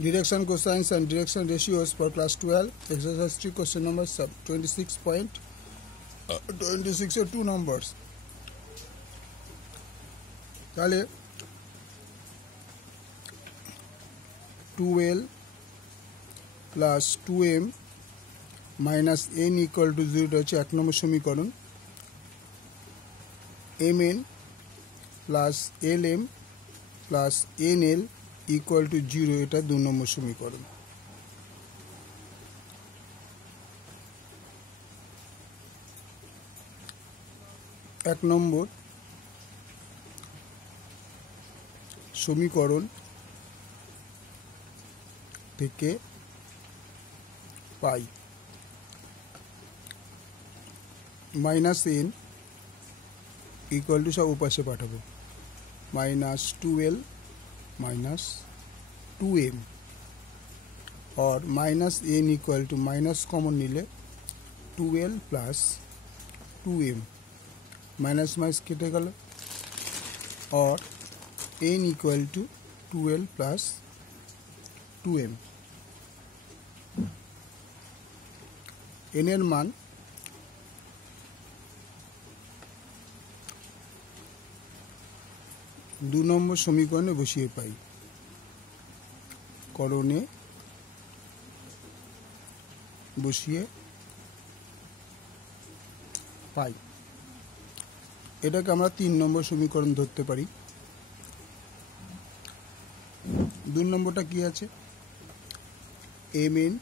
Direction cosines and direction ratios for class 12. Exercise 3 question number 26 or 2 numbers. তাহলে 2l plus 2m minus n equal to 0 হচ্ছে 1 নম্বর সমীকরণ। mn plus lm plus nl equal to 0 এটা 2 নম্বর সমীকরণ। এক নম্বর সমীকরণ থেকে pi minus n equal to সব উপাশে পাঠাবো মাইনাস 2l minus 2m और minus n equal to minus common निले 2l plus 2m minus minus केटे गल और n equal to 2l plus 2m n एर मान दो नम्बर समीकरणे बसिए पाई करणे बसिए पाई एटाके आमरा 3 नम्बर समीकरण धरते पारी। 2 नम्बरटा कि आछे mn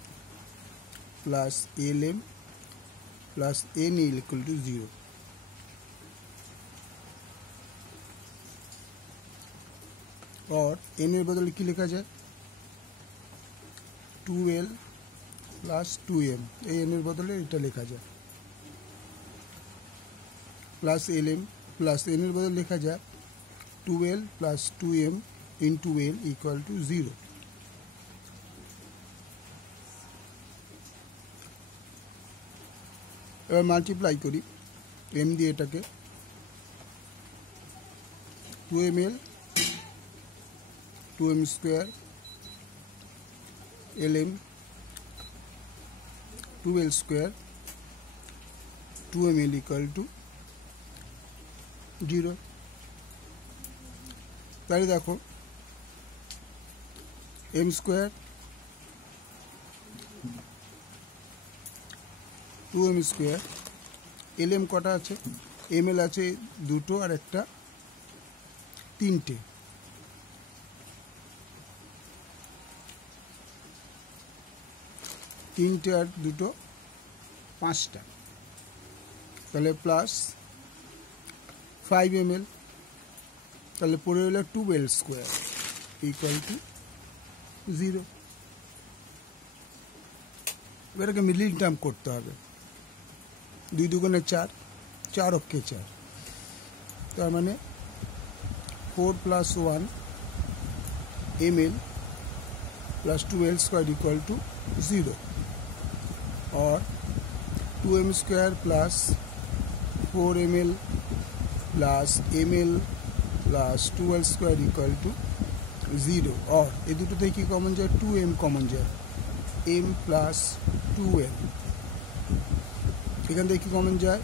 plus lm plus n equal to 0 और n एर बदले कि लिखा जाए 2l प्लस 2m n एर बदले এটা লেখা যায় प्लस lm प्लस n एर बदले लिखा जाए 2l plus 2m into l equal to 0। এবার মাল্টিপ্লাই করি m দিয়ে এটাকে 2ml 2m square lm 2l square 2ml equal to 0। তাহলে দেখো m square 2m square lm কটা আছে ml আছে দুটো আর একটা তিনটে তিনটে আর দুটো পাঁচটা তাহলে প্লাস 5 ml তাহলে পড়ে হলো 2l স্কয়ার ইকুয়াল টু 0। এবারে মিডল টার্ম করতে হবে 2 দুগুণে 4 4 অক্ষে 4 তার মানে 4 plus 1 ml plus 2l square equal to 0 और 2m square plus 4ml plus ml plus 2l square equal to 0 और ये दुटो থেকে কি কমন যায় 2m কমন যায় m plus 2l এখান থেকে কি কমন যায়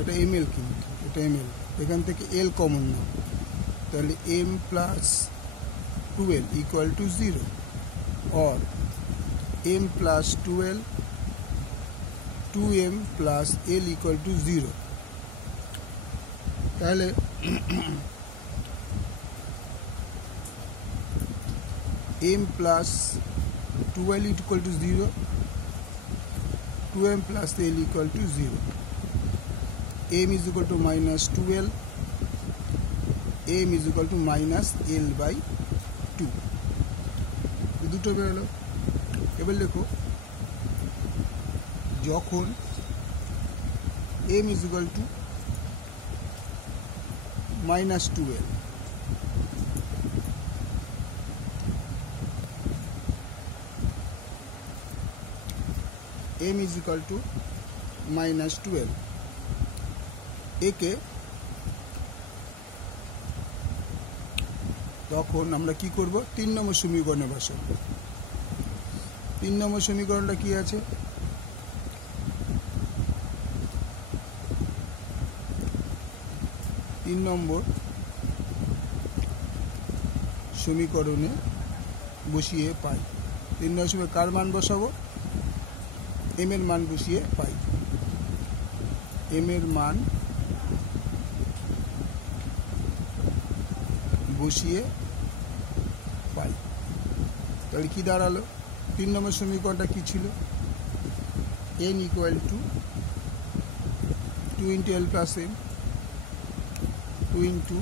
এটা ml কিন্তু এটা ml এখান থেকে l কমন না তাহলে m plus 2l equal to 0 और m plus 2l 2m plus l equal to 0 তাহলে m plus 2l equal to 0 2m plus l equal to 0 m is equal to minus 2l m is equal to minus l by 2 দুটো বেরোলো। এবার দেখো যখন m is equal to minus 2l m is equal to minus 12 একে তখন আমরা কি করব, 3 নম্বর সমীকরণে বসাবো। 3 নম্বর সমীকরণটা কি আছে, তিন নম্বর সমীকরণে বসিয়ে পাই, 3 নম্বর সমীকরণে কার মান বসাবো, এম এর মান বসিয়ে পাই। এম এর মান বসিয়ে পাই, তাহলে কি দাঁড়ালো, 3 নম্বর সমীকরণটা কি ছিল, n equal to 2 into L plus M, 2 into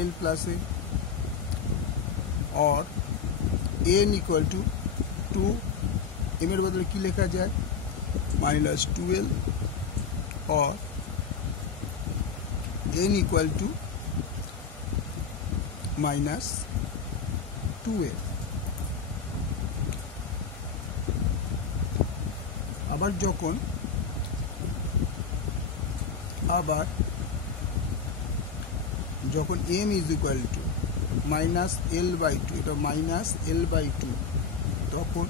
L plus M, और n इक्वल टू 2, एम एर बदले की लिखा जाए -12 और n इक्वल टू -12। আবার যখন m is equal to -l/2, এটা -l/2, তখন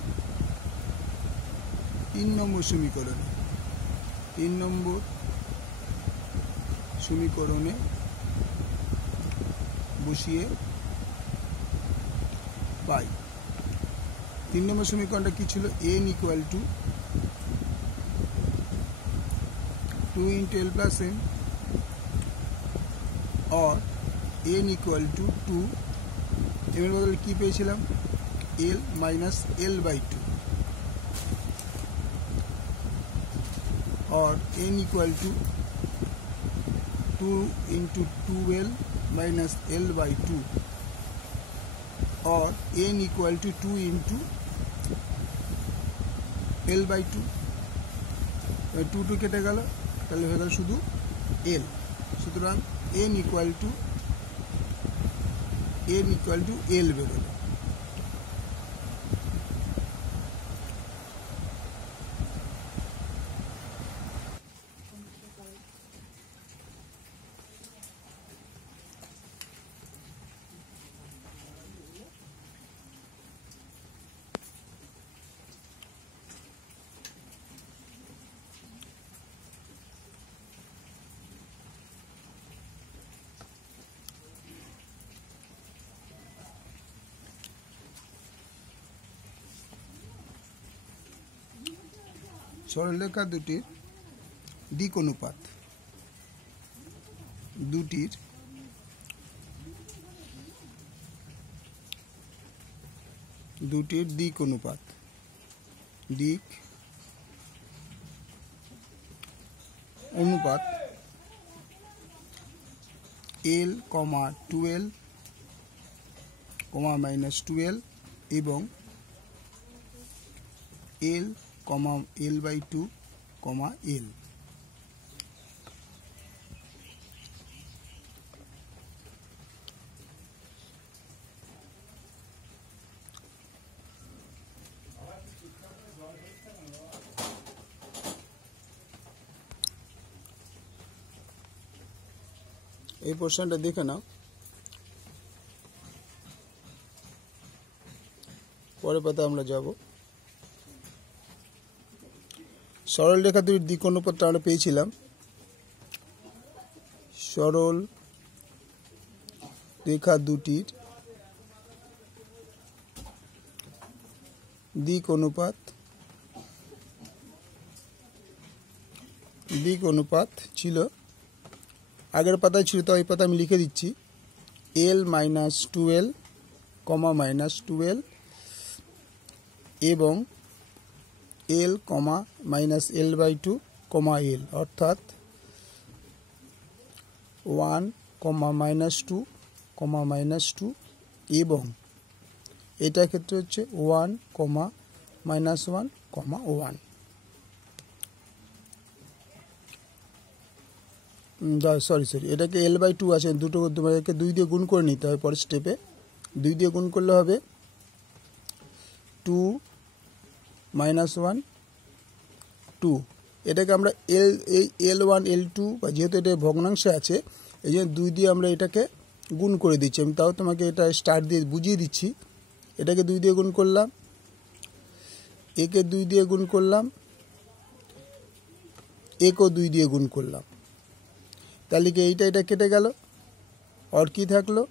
3 নম্বর সমীকরণে বসিয়ে পাই। 3 নম্বর সমীকরণটা কি ছিল, n equal to 2 into L plus M और n इक्वल टू 2, एम एर बदले की पेয়েছিলাম l माइनस l/2 और n equal to 2 into 2l minus l/2 और n equal to 2 into l/2, 2 কেটে গেল, তাহলে হয়ে গেল শুধু l। সুতরাং n इक्वल टू l বেরোলো। সরলরেখা দুটির দিক অনুপাত, দিক অনুপাত l, 12, -12 এবং l, l/2, l। এই পোর্শনটা দেখে নাও, পরের পাতা আমরা যাব। সরল রেখা দুটির দিক অনুপাতটা আমরা পেয়েছিলাম, সরল রেখা দুটির দিক অনুপাত ছিল, আগের পাতায় ছিল, তো এই পাতা আমি লিখে দিচ্ছি, l -12, -12 এবং l, -l/2, l, অর্থাৎ 1, -2, -2 এবং এটার ক্ষেত্রে হচ্ছে 1, -1, 1। সরি এটাকে l/2 আছে, দুটো তোমাদেরকে 2 দিয়ে গুণ করে নিতে হবে, পরের স্টেপে 2 দিয়ে গুণ করলে হবে 2 -1 2। এটাকে আমরা l1 l2, বা যেহেতু এটা ভগ্নাংশে আছে এই জন্য 2 দিয়ে আমরা এটাকে গুণ করে দিচ্ছি। আমি তাও তোমাকে এটা স্টার্ট দিয়ে বুঝিয়ে দিচ্ছি। এটাকে 2 দিয়ে গুণ করলাম, একে 2 দিয়ে গুণ করলাম, একেও 2 দিয়ে গুণ করলাম, তাহলে কি এটা কেটে গেল, আর কি থাকলো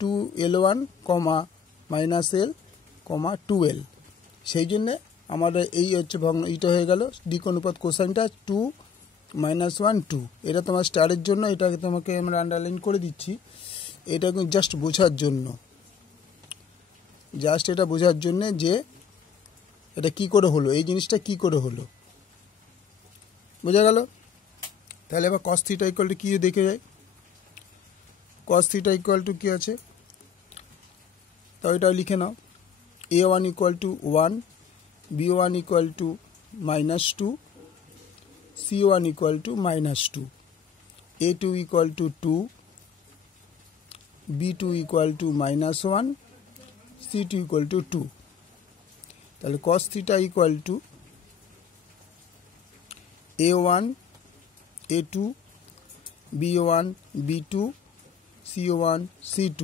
2l1 মাইনাস l 2l। সেই জন্যে আমাদের এই হচ্ছে ভগ্ন, এইটা হয়ে গেল দিক অনুপাত কোসাইনটা 2 - 1 2। এটা তোমার স্টারের জন্য, এটাকে তোমাকে আমরা আন্ডারলাইন করে দিচ্ছি। এটা কিন্তু জাস্ট বোঝার জন্য, জাস্ট এটা বোঝার জন্যে যে এটা কি করে হলো, এই জিনিসটা কি করে হলো, বোঝা গেল? তাহলে এবার cos θ ইকুয়াল টু কি দেখে যাই। cos θ ইকুয়াল টু কি আছে, তাও এটাও লিখে নাও। a1 equal to 1, b1 equal to -2, c1 equal to -2, a2 equal to 2, b2 equal to -1, c2 equal to 2। তাহলে cos θ equal to a1 a2 b1 b2 c1 c2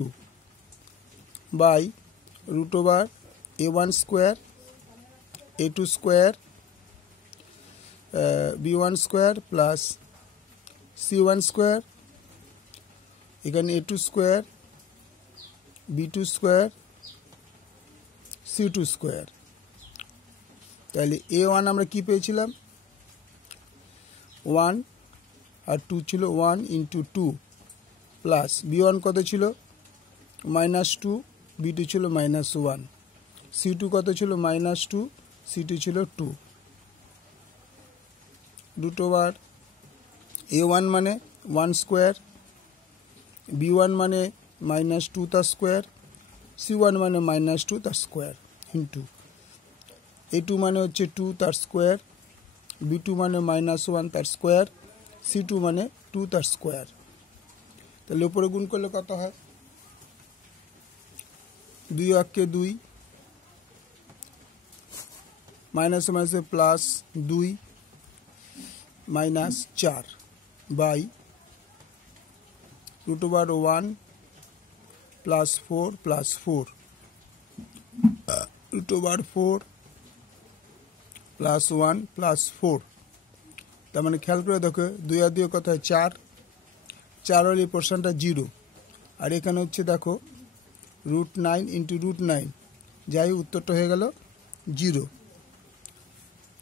by root over a1 square a2 square b1 square plus c1 square, এখানে a2 square b2 square c2 square. তাহলে a1 আমরা কি পেয়েছিলাম 1 আর 2 ছিল 1 × 2 plus b1 কত ছিল -2, b2 ছিল -1, c2 কত ছিল -2, c2 ছিল 2, রুট ওভার a1 মানে 1 স্কোয়ার, b1 মানে -2 তার স্কোয়ার, c1 মানে -2 তার স্কোয়ার ইন্টু a2 মানে হচ্ছে 2 তার স্কোয়ার, b2 মানে -1 তার স্কোয়ার, c2 মানে 2 তার স্কোয়ার। তাহলে উপরে গুণ করলে কত হয় 2 অক্ষে 2, মাইনাসে মাইনাসে plus 2 -4 by root over 1 plus 4 plus 4 root over 4 plus 1 plus 4। তার মানে খেয়াল করে দেখো 2 আর 2 কত হয় 4, 4 হলে এই পোর্শনটা 0, আর এখানে হচ্ছে দেখো √9 × √9, যাই উত্তরটা হয়ে গেল 0,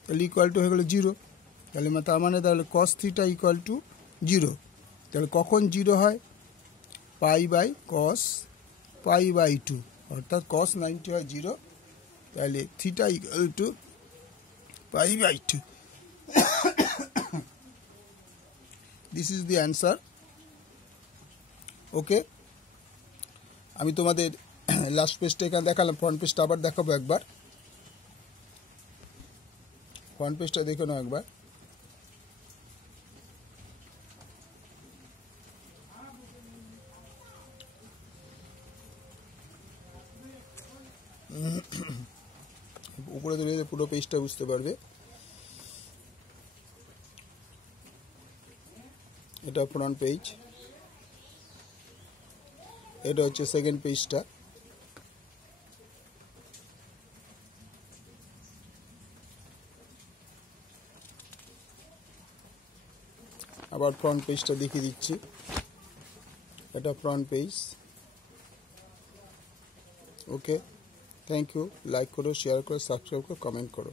তাহলে ইকুয়াল টু হয়ে গেল 0। তাহলে তার মানে তাহলে cos θ ইকুয়াল টু 0। তাহলে কখন 0 হয় π/cos π/2, অর্থাৎ cos 90 হয় 0, তাহলে θ equal to π/2। This is the answer. Okay, আমি তোমাদের লাস্ট পেজটা এখানে দেখালাম, ফ্রন্ট পেজটা আবার দেখাবো একবার, ফ্রন্ট পেজটা দেখে নাও একবার। উপরে ধরে পুরো পেজটা বুঝতে পারবে। এটা ফ্রন্ট পেজ, এটা হচ্ছে সেকেন্ড পেজটা, আবার ফ্রন্ট পেজটা দেখিয়ে দিচ্ছি। এটা front page. Okay, thank you. Like করো, শেয়ার করো, সাবস্ক্রাইব করো, কমেন্ট করো।